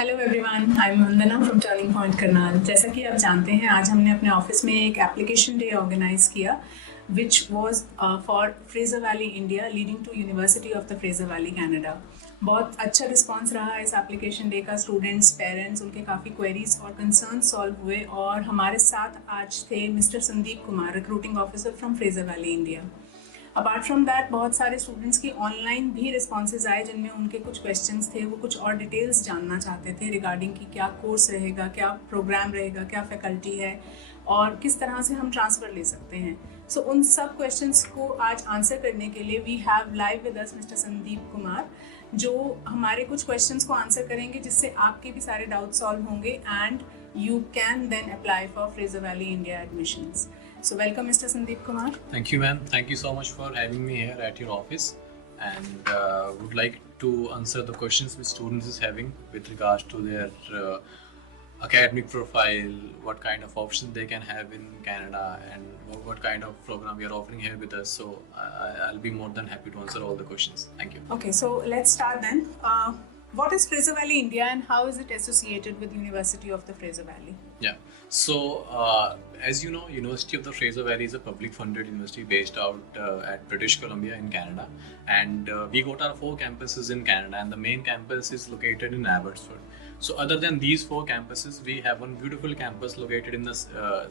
Hello everyone, I am Vandana from turning point Karnal. जैसा कि आप जानते हैं, आज हमने अपने ऑफिस में एक एप्लीकेशन डे ऑर्गेनाइज किया which was for Fraser Valley India leading to University of the Fraser Valley Canada. बहुत अच्छा रिस्पांस रहा इस एप्लीकेशन डे का। स्टूडेंट्स, पेरेंट्स, उनके काफ़ी क्वेरीज और कंसर्न सॉल्व हुए। और हमारे साथ आज थे mister Sandeep Kumar, recruiting officer from Fraser Valley India. Apart from that बहुत सारे स्टूडेंट्स की ऑनलाइन भी रिस्पॉन्सेज आए जिनमें उनके कुछ क्वेश्चंस थे। वो कुछ और डिटेल्स जानना चाहते थे रिगार्डिंग कि क्या कोर्स रहेगा, क्या प्रोग्राम रहेगा, क्या फैकल्टी है और किस तरह से हम ट्रांसफ़र ले सकते हैं। सो उन सब क्वेश्चंस को आज आंसर करने के लिए we have live with us mister Sandeep Kumar, जो हमारे कुछ क्वेश्चंस को आंसर करेंगे जिससे आपके भी सारे डाउट सॉल्व होंगे and you can then apply for Fraser Valley India admissions. So welcome Mr. Sandeep Kumar. Thank you, ma'am. Thank you so much for having me here at your office, and would like to answer the questions which students is having with regards to their academic profile, what kind of options they can have in Canada, and what kind of program we are offering here with us. So I'll be more than happy to answer all the questions. Thank you. Okay, so let's start then. What is Fraser Valley India and how is it associated with University of the Fraser Valley? Yeah. So, as you know, University of the Fraser Valley is a public funded university based out at British Columbia in Canada. And we got our 4 campuses in Canada, and the main campus is located in Abbotsford. So other than these 4 campuses, we have one beautiful campus located in the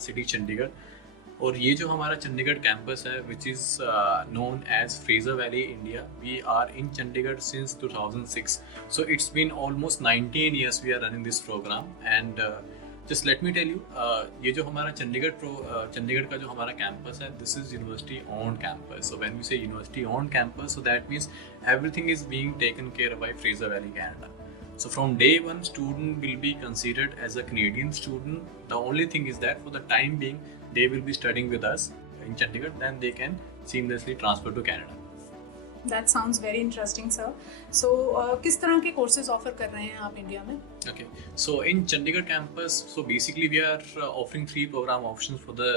city Chandigarh. और ये जो हमारा Chandigarh campus है which is known as Fraser Valley India, we are in Chandigarh since 2006. So it's been almost 19 years we are running this programme. And just let me tell you, ये जो हमारा चंडीगढ़ का जो हमारा कैंपस है, this is university own campus. So when we say university own campus, so that means everything is being taken care by Fraser Valley Canada. So from day one, student will be considered as a Canadian student. The only thing is that for the time being, they will be studying with us in Chandigarh, then they can seamlessly transfer to Canada. That sounds very interesting, sir. So किस तरह के courses offer कर रहे हैं आप India में? Okay, so in Chandigarh campus, so basically we are offering 3 program options for the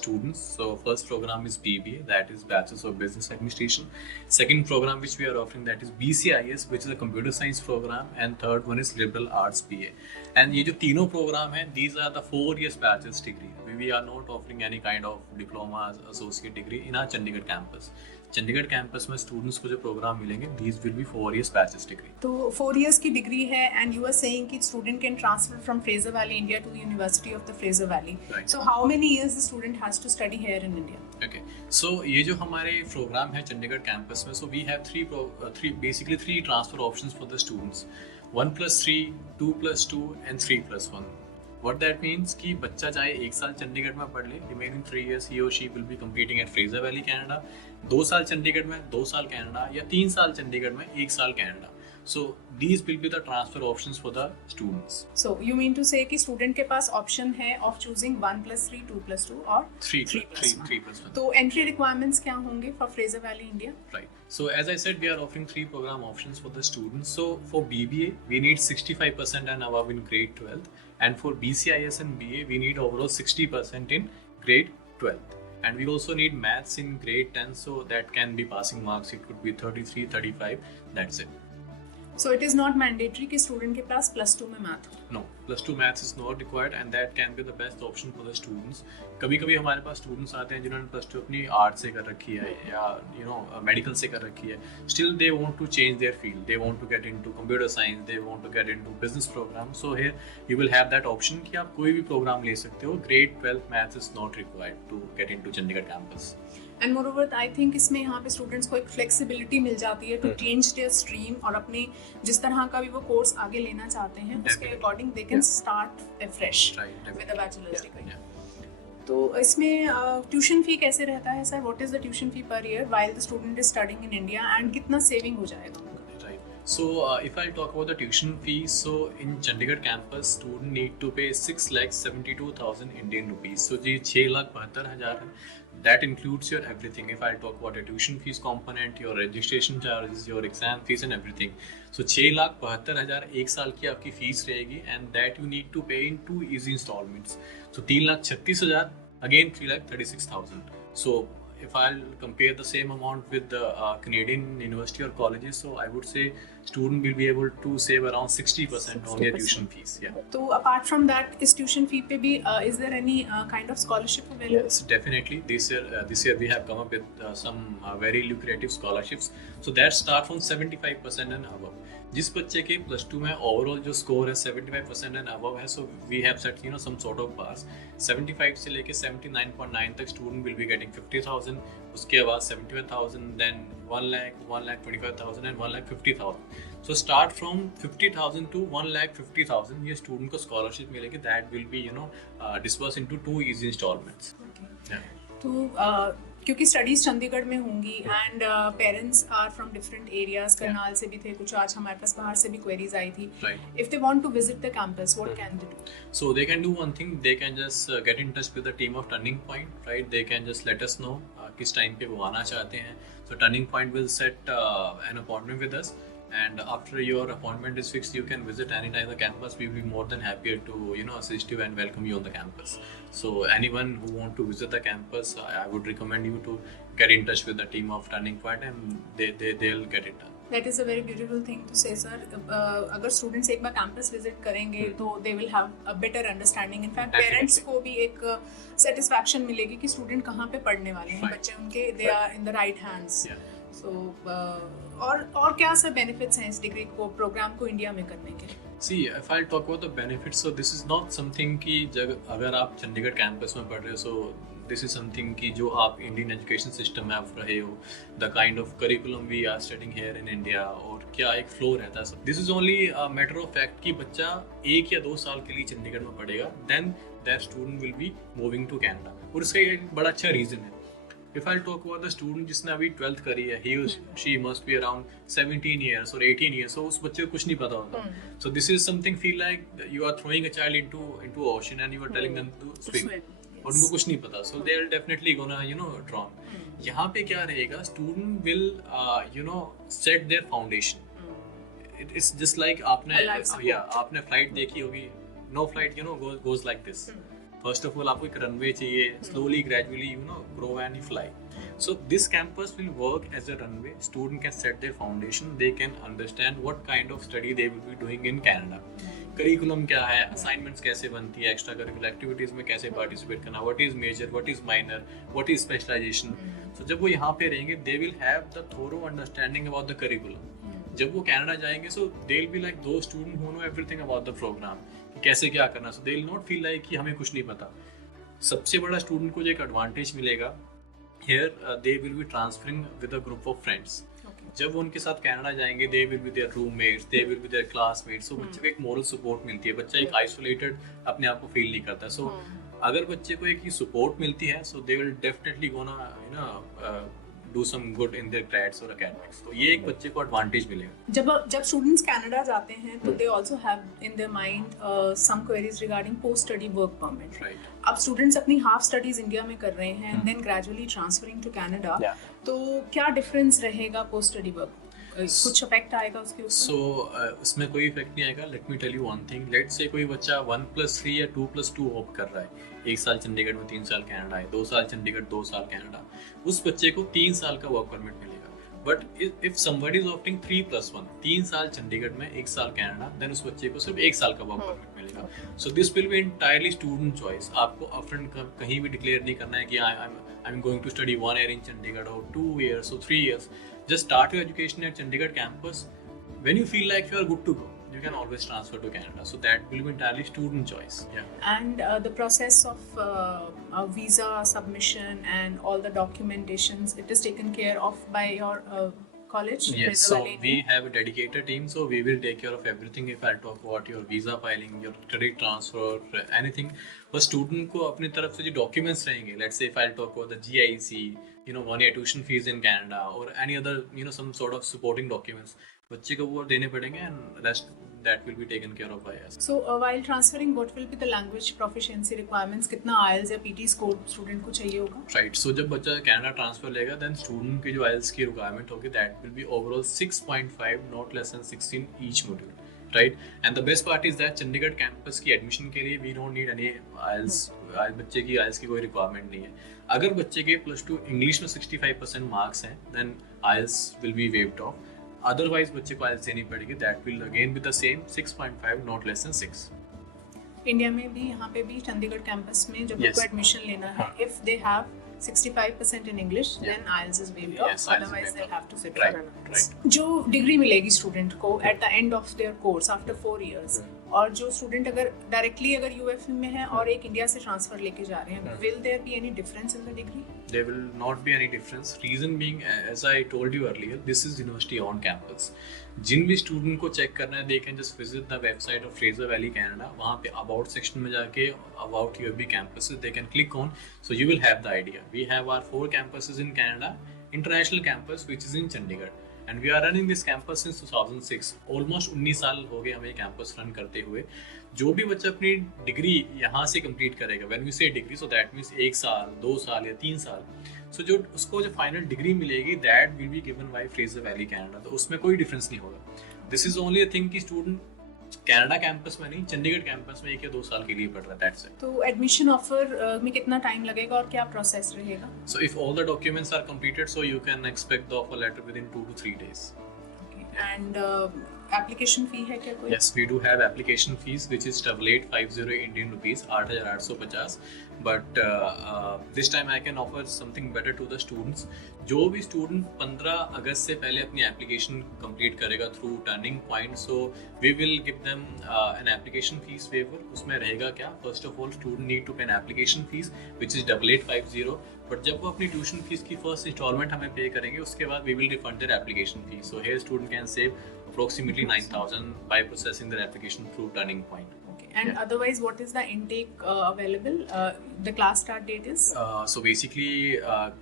students. So first program is BBA, that is Bachelor of Business Administration. Second program which we are offering, that is BCIS, which is a Computer Science program, and third one is Liberal Arts BA. And ये जो तीनों program हैं, these are the 4 years bachelor's degree. We are not offering any kind of diplomas, associate degree in our Chandigarh campus. Chandigarh campus में students को जो programme मिलेंगे, these will be 4 years bachelor's degree. तो 4 years की degree है and you are saying कि student can transfer from Fraser Valley India to the University of the Fraser Valley. Right. So how many years the student has to study here in India? Okay, so ये जो हमारे programme है Chandigarh campus में, so we have three transfer options for the students. 1+3, 2+2 and 3+1. What that means कि बच्चा चाहे 1 साल चंडीगढ़ में पढ़ ले, remaining 3 years he or she will be competing at Fraser Valley Canada. 2 साल चंडीगढ़ में, 2 साल कनाडा, या 3 साल चंडीगढ़ में, 1 साल Canada. So these will be the transfer options for the students. So you mean to say कि student के पास option है of choosing 1+3, 2+2 और 3+1. तो entry requirements क्या होंगे for Fraser Valley India? Right. So as I said, we are offering 3 program options for the students. So for BBA, we need 65% and above in grade 12th. And for BCIS and BA, we need overall 60% in grade 12th. And we also need maths in grade 10, so that can be passing marks. It could be 33, 35, that's it. So it is not mandatory कि student के पास +2 में math हो? No, +2 maths is not required, and that can be the best option for the students. कभी-कभी हमारे पास students आते हैं जिन्होंने +2 अपनी art से कर रखी है या medical से कर रखी है. Still they want to change their field. They want to get into computer science. They want to get into business program. So here you will have that option कि आप कोई भी program ले सकते हो. Grade 12 maths is not required to get into Chandigarh campus. And moreover I think इसमें यहाँ पे स्टूडेंट्स को एक फ्लेक्सिबिलिटी मिल जाती है टू चेंज देयर स्ट्रीम और अपने जिस तरह का भी वो कोर्स आगे लेना चाहते हैं उसके according they can start fresh with a bachelors degree. तो इसमें ट्यूशन फी कैसे रहता है sir? What is the tuition fee per year while the student is studying in India and कितना सेविंग हो जाएगा? So if I talk about the tuition fees, so in Chandigarh campus, student need to pay 6,72,000 Indian rupees. So ये 6,72,000 है. That includes your everything. If I talk about your tuition fees component, your registration charges, your exam fees and everything. So 6,72,000 एक साल की आपकी fees रहेगी, and that you need to pay in 2 easy installments. So 3,36,000 again 3,36,000. So if I'll compare the same amount with the Canadian university or colleges, so I would say student will be able to save around 60% on their 60%. tuition fees. Yeah. तो apart from that, इस tuition fee पे भी is there any kind of scholarship available? Yes, definitely. This year we have come up with some very lucrative scholarships. So that start from 75% and above. जिस बच्चे के plus two में overall जो score है 75% and above है, so we have set some sort of bars. 75 से लेके 79.9 तक स्टूडेंट विल बी गेटिंग 50,000, उसके बाद 75,000, then 1 lakh, 1,25,000 and 1,50,000. So start from 50,000 to 1,50,000 ये स्टूडेंट को स्कॉलरशिप मिलेगी. That will be disburse into 2 easy installments. तो क्योंकि स्टडीज चंडीगढ़ में होंगी and parents are from different areas, Karnal से भी थे कुछ, आज हमारे पास बाहर से भी क्वेरीज आई थी. If they want to visit the campus, what can they do? So they can do one thing. They can just get in touch with the team of Turning Point, right? They can just let us know किस time पे वो आना चाहते हैं. So Turning Point will set an appointment with us, and after your appointment is fixed, you can visit anytime the campus. We will be more than happier to assist you and welcome you on the campus. So anyone who want to visit the campus, I would recommend you to get in touch with the team of Turning Point, and they'll get it done. That is a very beautiful thing to say, sir. अगर students एक बार campus visit करेंगे तो they will have a better understanding. In fact parents को भी एक satisfaction मिलेगी कि student कहाँ पे पढ़ने वाले हैं, बच्चे उनके they are in the right hands. So और क्या सर बेनिफिट्स हैं इस डिग्री को, प्रोग्राम को इंडिया में करने के? See, if I'll talk about the benefits, so this is not something कि अगर आप चंडीगढ़ कैंपस में पढ़ रहे हो, so this is something कि जो आप इंडियन एजुकेशन सिस्टम में आप रहे हो, the kind of curriculum we are studying here in India, और क्या एक फ्लो रहता है. So this is only a matter of fact कि बच्चा 1 या 2 साल के लिए चंडीगढ़ में पढ़ेगा, then that student will be moving to Canada. और इसका एक बड़ा अच्छा रीज़न है. If I'll talk about the student जिसने अभी 12th करी है, she must be around 17 years or 18 years, so उस बच्चे को कुछ नहीं पता होता. So this is something feel like you are throwing a child into ocean and you are telling them to swim. और उनको कुछ नहीं पता, so they are definitely gonna drown. यहाँ पे क्या रहेगा, student will set their foundation. It's just like आपने flight देखी होगी, no flight goes like this. First of all, आपको एक runway चाहिए. Slowly, gradually, grow and you fly. So this campus will work as a runway. Student can set their foundation. They can understand what kind of study they will be doing in Canada. Curriculum क्या है, assignments कैसे बनती है, extra curricular activities में कैसे participate करना, what is major, what is minor, what is specialization. So जब वो यहाँ पे रहेंगे, they will have the thorough understanding about the curriculum. जब वो कनाडा जाएंगे, so they'll be like those students who know everything about the program, कि कैसे क्या करना. So they'll not feel like कि हमें कुछ नहीं पता. सबसे बड़ा स्टूडेंट को जो एक एडवांटेज मिलेगा, here they will be transferring with a group of friends. जब वो उनके साथ कनाडा जाएंगे, they will be their roommates, they will be their classmates. So बच्चे को एक moral support मिलती है. बच्चा एक isolated अपने आप को फील नहीं करता. So अगर बच्चे को एक support मिलती है, so they will definitely gonna do some good in their grads or academics. तो ये एक बच्चे को एडवांटेज मिलेगा. जब स्टूडेंट्स कनाडा जाते हैं तो they also have in their mind some queries regarding post study work permit. अब स्टूडेंट्स अपनी हाफ स्टडीज इंडिया में कर रहे हैं, then gradually transferring to Canada, तो क्या डिफरेंस रहेगा पोस्ट स्टडी वर्क? कुछ इफेक्ट आएगा उसके ऊपर? सो उसमें कोई इफेक्ट नहीं आएगा. Let me tell you one thing. Let's say कोई बच्चा 1+3 या 2+2 ऑप्ट कर रहा है, 1 साल चंडीगढ़ में 3 साल कनाडा है, 2 साल चंडीगढ़ 2 साल कनाडा, उस बच्चे को 3 साल का वर्क परमिट मिलेगा. But if somebody is opting 3+1, 3 साल चंडीगढ़ में 1 साल कनाडा, देन उस बच्चे को सिर्फ 1 साल का वर्क परमिट मिलेगा. So this will be entirely student choice. आपको अपफ्रंट कहीं भी डिक्लेयर नहीं करना है कि I am going to study 1 year in Chandigarh और 2 years or 3 years. Just start your education at Chandigarh campus. When you feel like you are good to go, you can always transfer to Canada. So that will be entirely student choice. Yeah. And the process of visa submission and all the documentations, it is taken care of by your college? Yes. So we have a dedicated team. So we will take care of everything. If I talk about your visa filing, your credit transfer, anything. बस student को अपनी तरफ से जो documents रहेंगे, let's say if I'll talk about the GIC, 1 year tuition fees in Canada or any other some sort of supporting documents, बच्चे को वो देने पड़ेंगे and rest that will be taken care of by us. So while transferring, what will be the language proficiency requirements? कितना IELTS या PT score student को चाहिए होगा? Right. So जब बच्चा कनाडा ट्रांसफर लेगा, then स्टूडेंट की जो IELTS की रिक्वायरमेंट होगी, that will be overall 6.5, not less than 16 each module. Right, and the best part is that Chandigarh campus की एडमिशन के लिए we don't need any IELTS. बच्चे की IELTS की कोई रिक्वायरमेंट नहीं है. अगर बच्चे के +2 इंग्लिश में 65% मार्क्स हैं, then IELTS will be waived off. Otherwise बच्चे को IELTS देनी पड़ेगी, that will again be the same 6.5 not less than 6. India में भी यहाँ पे भी चंडीगढ़ कैंपस में जब Yes. उनको एडमिशन लेना है, if they have 65% in English, then IELTS is waived off. Yes, IELTS is Otherwise, waived they'll off. have to sit Right, for an right. जो डिग्री मिलेगी स्टूडेंट को at the end of their course after 4 years, और जो student अगर directly अगर UF में है और एक इंडिया से ट्रांसफर लेके जा रहे हैं, will there be any difference in the degree? There will not be any difference. Reason being, as I told you earlier, this is university on campus. जिन भी स्टूडेंट को चेक करना है, they can just visit the website of Fraser Valley Canada. वहाँ पे about section में जाके about UFB campuses they can click on, so you will have the idea. We have our 4 campuses in Canada, international campus which is in Chandigarh, and we are running this campus since 2006. Almost 19 साल हो गए हमें campus run करते हुए. जो भी बच्चा अपनी डिग्री यहाँ से कंप्लीट करेगा, व्हेन वी से डिग्री, सो दैट मीन्स 1 साल 2 साल या 3 साल, सो जो उसको जो फाइनल डिग्री मिलेगी that will be given by Fraser Valley Canada. तो उसमें कोई डिफरेंस नहीं होगा. This is only a thing कि स्टूडेंट कनाडा कैंपस में नहीं, चंडीगढ़ कैंपस में 1 या 2 साल के लिए पढ़ रहा है, दैट्स इट. तो एडमिशन ऑफर में कितना टाइम लगेगा और क्या प्रोसेस रहेगा? So if all the documents are completed, so you can expect the offer letter within 2 to 3 days. And application fee है क्या कोई? Yes, we do have application fees which is 8850 Indian rupees, 8,850. But this time I can offer something better to the students. जो भी student 15 अगस्त से पहले अपनी application complete करेगा through Turning Point, so we will give them an application fee waiver. उसमें रहेगा क्या, first of all student need to pay an application fee which is 8850. But जब वो अपनी ट्यूशन फीस की फर्स्ट इंस्टॉलमेंट हमें pay करेंगे, उसके बाद we will refund their application fee. So here student can save approximately 9,000 by processing their application through turning point. Okay. And otherwise, what is the intake available? The class start date is? So basically,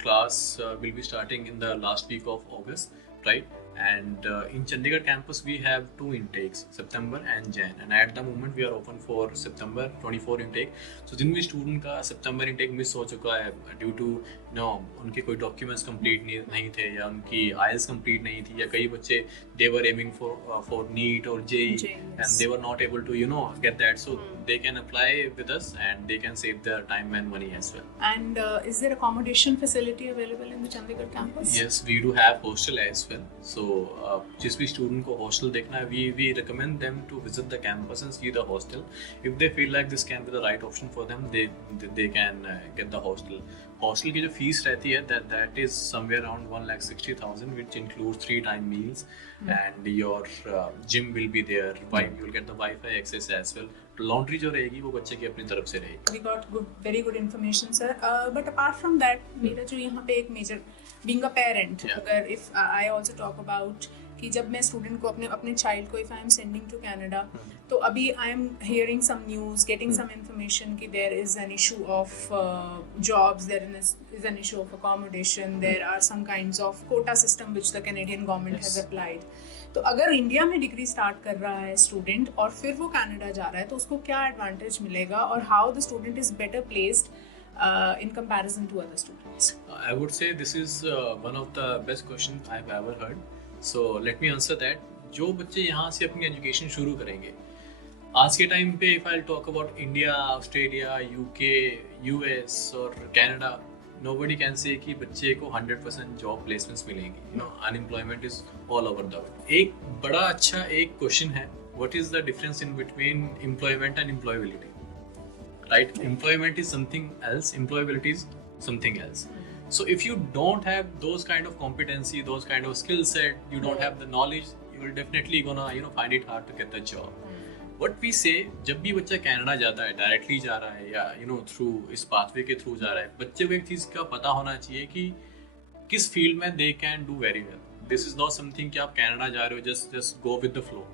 class will be starting in the last week of August, right? And in Chandigarh campus, we have 2 intakes, September and Jan. And at the moment, we are open for September 24 intake. So जिन भी student का September intake miss हो चुका है due to उनके कोई documents complete नहीं थे, या उनकी IELTS complete नहीं थी, या कई बच्चे they were aiming for NEET or JEE, and they were not able to get that. So they can apply with us and they can save their time and money as well. And is there accommodation facility available in the Chandigarh campus? Yes, we do have hostel as well. So जिस भी student को hostel देखना है, we recommend them to visit the campus and see the hostel. If they feel like this can be the right option for them, they can get the hostel. Hostel की जो fees रहती है that is somewhere around 1,60,000, which includes 3 time meals, and your gym will be there. You will get the Wi-Fi access as well. Laundry जो रहेगी वो बच्चे की अपनी तरफ से रहेगी. We got very good information, sir. But apart from that, मेरा जो यहाँ पे एक major being a parent, अगर if I also talk about कि जब मैं स्टूडेंट को अपने चाइल्ड को if I am sending to Canada, तो अभी I am hearing some news, getting some information कि there is an issue of jobs, there is an issue of accommodation, there are some kinds of quota system which the Canadian government has applied. तो अगर India में degree start कर रहा है student और फिर वो कनाडा जा रहा है, तो उसको क्या एडवांटेज मिलेगा और how the student is better placed in comparison to other students? I would say this is one of the best questions I've ever heard. So let me answer that. जो बच्चे यहाँ से अपनी एजुकेशन शुरू करेंगे आज के टाइम पे, if I'll talk about India, Australia, UK, US और Canada, nobody can say कि बच्चे को 100% जॉब प्लेसमेंट्स मिलेंगी. Unemployment is all over the world. एक बड़ा अच्छा एक क्वेश्चन है, what is the difference in between employment and employability? Right? Employment is something else, employability is something else. So if you don't have those kind of competency, those kind of skill set, you don't have the knowledge, you will definitely gonna find it hard to get the job. What we say, जब भी बच्चा Canada जाता है, directly जा रहा है या through इस पाथवे के थ्रू जा रहा है, बच्चे को एक चीज़ का पता होना चाहिए कि किस फील्ड में they can do very well. This is not something कि आप कनाडा जा रहे हो just go with the flow,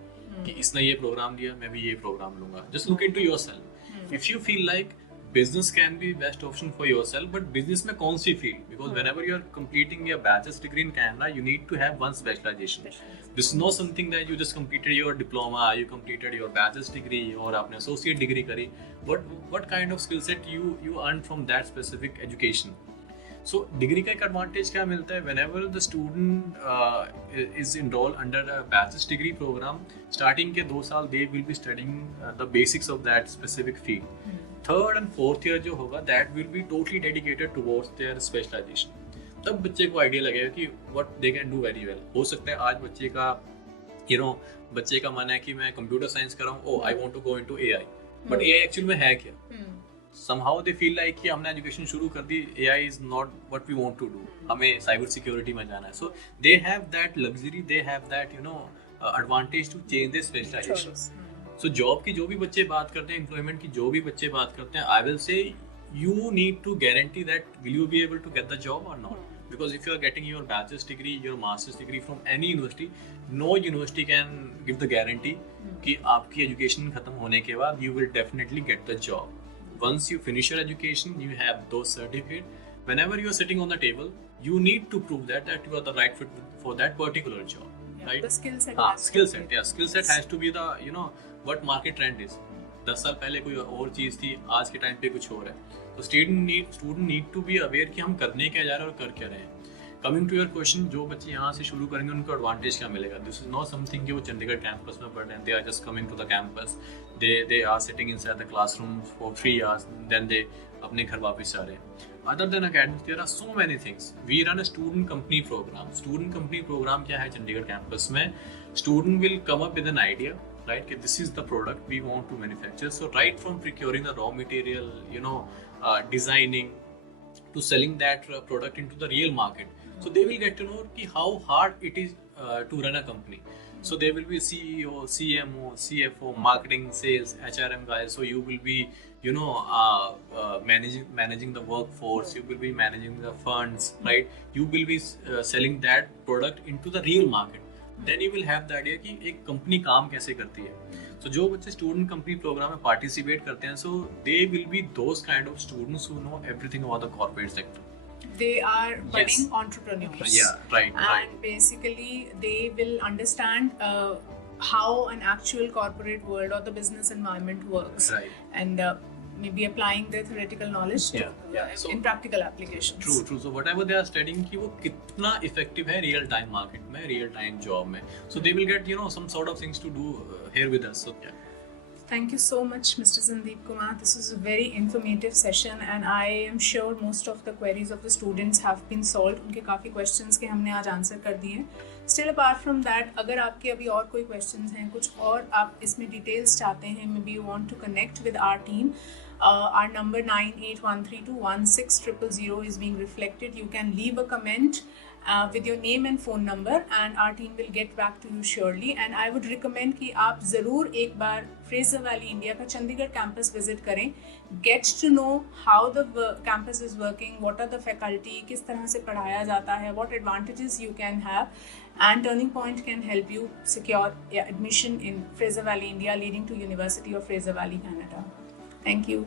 कि इसने ये प्रोग्राम दिया मैं भी ये प्रोग्राम लूंगा. Just look into yourself. If you feel like business can be best option for yourself, but business में कौन सी field? Because whenever you are completing your bachelor's degree in Canada, you need to have one specialization. This is not something that you just completed your diploma, you completed your bachelor's degree और आपने associate degree करी. What kind of skill set you earned from that specific education? So degree का एक advantage क्या मिलता है? Whenever the student is enrolled under a bachelor's degree program, starting के 2 साल they will be studying the basics of that specific field. Third and fourth year जो होगा that will be totally dedicated towards their specialization. तब बच्चे को idea लगेगा कि what they can do very well. हो सकता है आज बच्चे का बच्चे का मन है कि मैं कंप्यूटर साइंस कर रहा हूँ, I want to go into AI, but AI actually में है क्या? somehow they feel like कि हमने एजुकेशन शुरू कर दी, AI is not what we want to do, हमें साइबर सिक्योरिटी में जाना है। So they have that luxury, they have that advantage to change their specialization. So job की जो भी बच्चे बात करते हैं, एम्प्लॉयमेंट की जो भी बच्चे बात करते हैं, I will say you need to guarantee that will you be able to get the job or not. Because if you are getting your bachelor's degree, your master's degree from any university, no university can give the guarantee कि आपकी education खत्म होने के बाद you will definitely get the job. Once you finish your education, you have those certificates. Whenever you are sitting on the table, you need to prove that you are the right fit for that particular job, right? The skill set. Skill set has to be the what market trend is. 10 साल पहले कोई और चीज थी, आज के time पे कुछ और है। तो student need to be aware कि हम करने क्या जा रहे हैं और कर क्या रहे हैं। कमिंग टू योर क्वेश्चन, जो बच्चे यहाँ से शुरू करेंगे उनको एडवांटेज क्या मिलेगा? दिस इज नॉट समथिंग कि वो चंडीगढ़ कैंपस में पढ़ रहे हैं, they are just coming to the campus, they are sitting inside the classroom for 3 hours, then they अपने घर वापस आ रहे हैं। Other than academics there are so many things. We run a student company programme. Student company programme क्या है Chandigarh campus में? Student will come up with an idea, right? This is the product we want to manufacture. So right from procuring the raw material, designing to selling that product into the real market. So they will get to know how hard it is to run a company. So there will be CEO, CMO, CFO, marketing, sales, HRM guys. So you will be, managing the workforce. You will be managing the funds, right? You will be selling that product into the real market. Then you will have the idea कि एक company काम कैसे करती है। So जो बच्चे student company programme में participate करते हैं, so they will be those kind of students who know everything about the corporate sector. They are budding entrepreneurs. Yeah, right. And basically they will understand how an actual corporate world or the business environment works. Right. And maybe applying their theoretical knowledge so, in practical applications. True. So whatever they are studying कि वो कितना effective है real time market में, real time job में. So they will get some sort of things to do here with us. So yeah. Thank you so much, Mr. Sandeep Kumar. This is a very informative session and I am sure most of the queries of the students have been solved. उनके काफ़ी questions के हमने आज answer कर दिए। Still apart from that, अगर आपके अभी और कोई questions हैं, कुछ और आप इसमें details चाहते हैं, maybe you want to connect with our team, our number 9813216000 is being reflected. You can leave a comment with your name and phone number and our team will get back to you surely. And I would recommend कि आप ज़रूर एक बार Fraser Valley India का Chandigarh campus visit करें, get to know how the campus is working, what are the faculty, किस तरह से पढ़ाया जाता है, what advantages you can have, and Turning Point can help you secure admission in Fraser Valley India leading to University of Fraser Valley, Canada. Thank you.